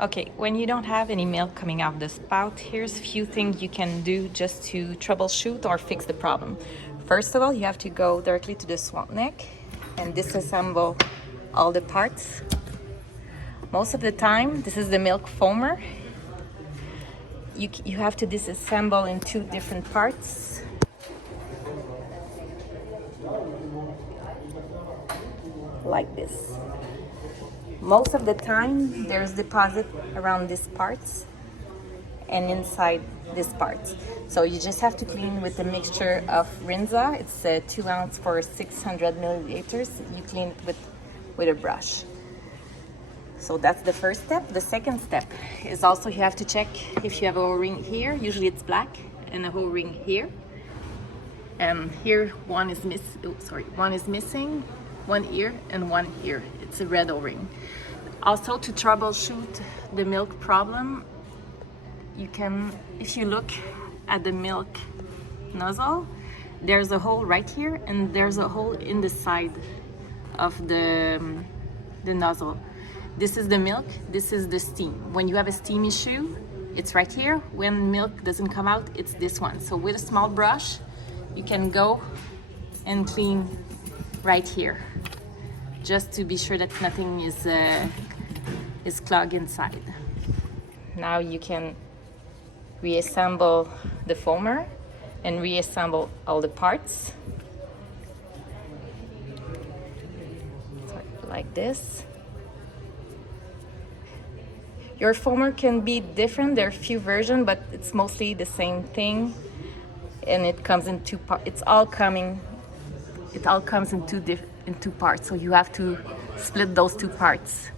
Okay, when you don't have any milk coming out of the spout, here's a few things you can do just to troubleshoot or fix the problem. First of all, you have to go directly to the swamp neck and disassemble all the parts. Most of the time, this is the milk foamer. You have to disassemble in two different parts. Like this. Most of the time, there's deposit around these parts and inside this part. So you just have to clean with a mixture of Rinza. It's 2 ounces for 600 milliliters. You clean it with a brush. So that's the first step. The second step is also you have to check if you have a O-ring here. Usually it's black, and a O-ring here. And here one is missing, one here and one here. It's a red O-ring. Also, to troubleshoot the milk problem, you can, if you look at the milk nozzle, there's a hole right here and there's a hole in the side of the nozzle. This is the milk, this is the steam. When you have a steam issue, it's right here. When milk doesn't come out, it's this one. So with a small brush, you can go and clean right here, just to be sure that nothing is clogged inside. Now you can reassemble the foamer and reassemble all the parts. Like this. Your foamer can be different. There are a few versions, but it's mostly the same thing. And it comes in two parts. It all comes in two parts. So you have to split those two parts.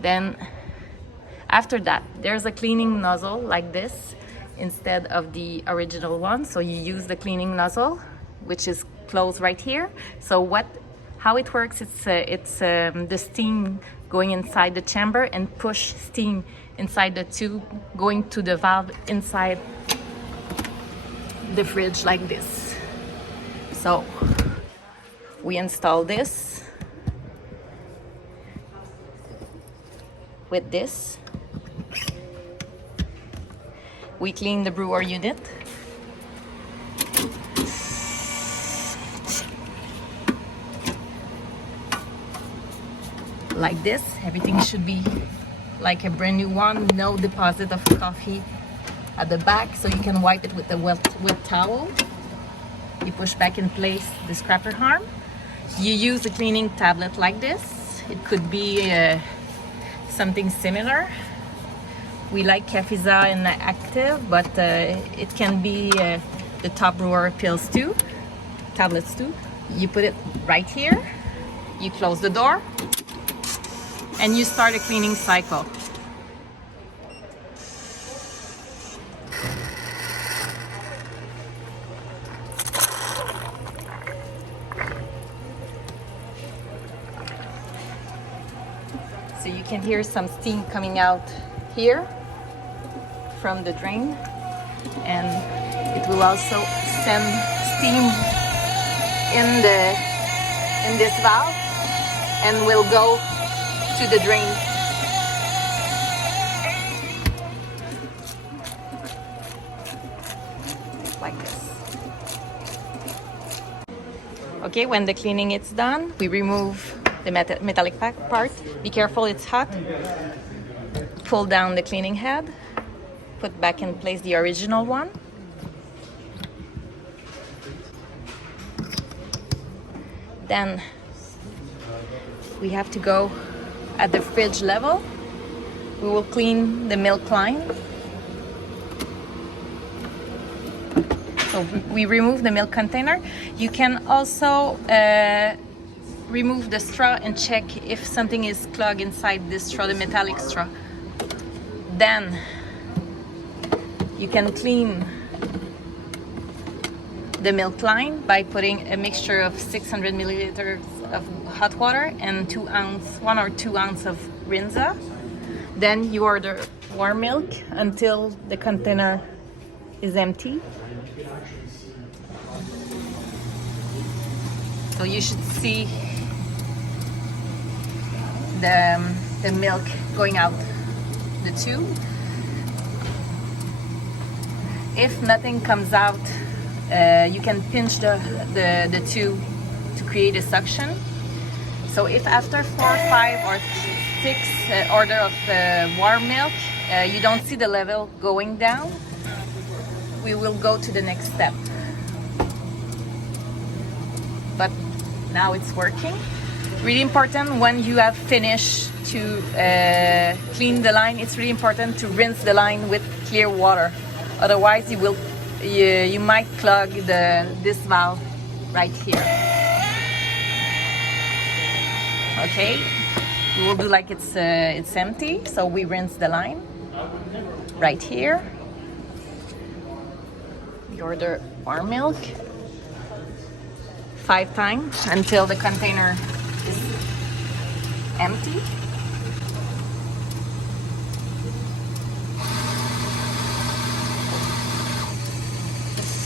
Then after that, there's a cleaning nozzle like this instead of the original one. So you use the cleaning nozzle, which is closed right here. So how it works, it's the steam going inside the chamber and push steam inside the tube, going to the valve inside the fridge like this. So we install this with this. We clean the brewer unit. Like this, everything should be like a brand new one, no deposit of coffee at the back, so you can wipe it with a wet towel. You push back in place the scraper arm. You use a cleaning tablet like this. It could be something similar. We like Cafiza and Active, but it can be the top brewer pills too, tablets too. You put it right here, you close the door, and you start a cleaning cycle. So you can hear some steam coming out here from the drain, and it will also send steam in this valve and will go to the drain. Like this. Okay, when the cleaning is done, we remove the metallic part. Be careful, it's hot. Pull down the cleaning head. Put back in place the original one. Then we have to go at the fridge level. We will clean the milk line. So we remove the milk container. You can also remove the straw and check if something is clogged inside this straw, the metallic straw. Then you can clean the milk line by putting a mixture of 600 milliliters of hot water and 1 or 2 ounces of Rinza. Then you order warm milk until the container is empty. So you should see the milk going out the tube. If nothing comes out, you can pinch the tube to create a suction. So if after 4, 5, or 6 order of warm milk, you don't see the level going down, we will go to the next step. But now it's working. Really important, when you have finished to clean the line, it's really important to rinse the line with clear water. Otherwise you might clog this valve right here. Okay, we will do like it's empty. So we rinse the line right here. We order warm milk 5 times until the container is empty.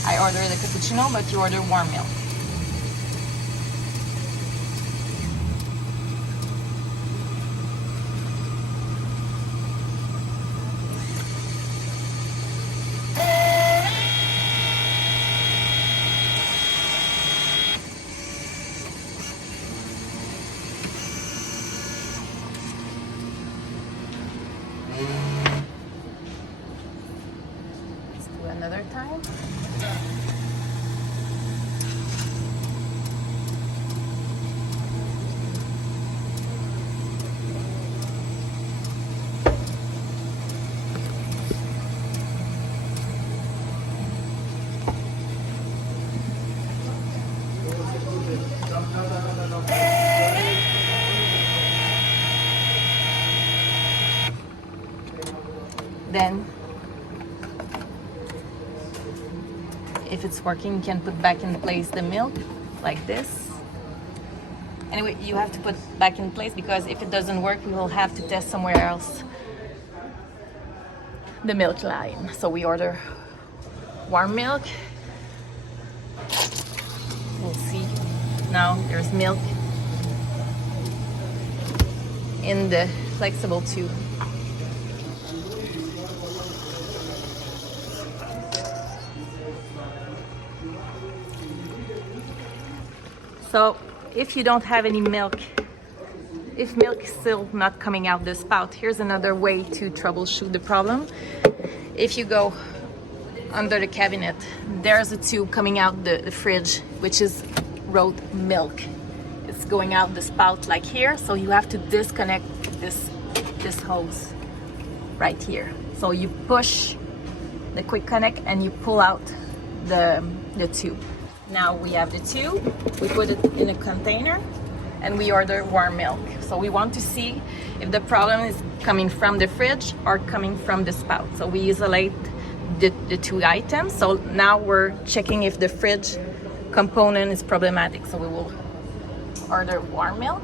I order the cappuccino, but you order warm milk. Let's do another time. Then, if it's working, you can put back in place the milk like this. Anyway, you have to put back in place because if it doesn't work, we will have to test somewhere else the milk line. So we order warm milk. We'll see. Now there's milk in the flexible tube. So if you don't have any milk, if milk is still not coming out the spout, here's another way to troubleshoot the problem. If you go under the cabinet, there's a tube coming out the fridge, which is wrote milk. It's going out the spout like here, so you have to disconnect this hose right here. So you push the quick connect and you pull out the tube. Now we have the tube, we put it in a container and we order warm milk. So we want to see if the problem is coming from the fridge or coming from the spout. So we isolate the 2 items. So now we're checking if the fridge component is problematic. So we will order warm milk.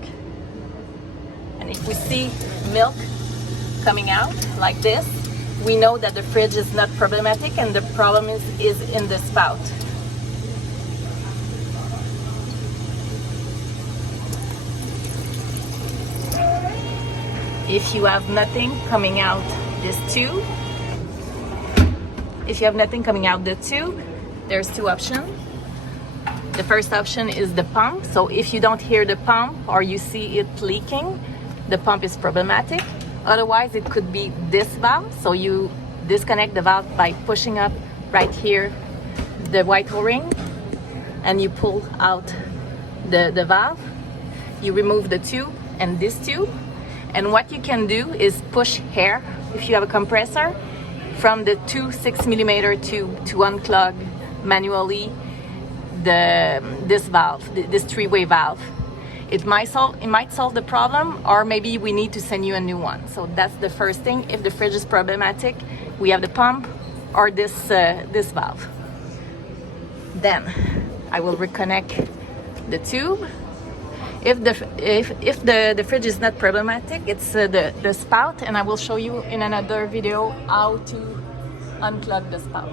And if we see milk coming out like this, we know that the fridge is not problematic and the problem is in the spout. If you have nothing coming out this tube, there's 2 options. The first option is the pump. So if you don't hear the pump or you see it leaking, the pump is problematic. Otherwise, it could be this valve. So you disconnect the valve by pushing up right here the white O-ring and you pull out the valve. You remove the tube and this tube. And what you can do is push air, if you have a compressor, from the 2 6mm tube to unclog manually this valve, this 3-way valve. It might solve the problem, or maybe we need to send you a new one. So that's the first thing. If the fridge is problematic, we have the pump or this valve. Then I will reconnect the tube. If the fridge is not problematic, it's the spout, and I will show you in another video how to unclog the spout.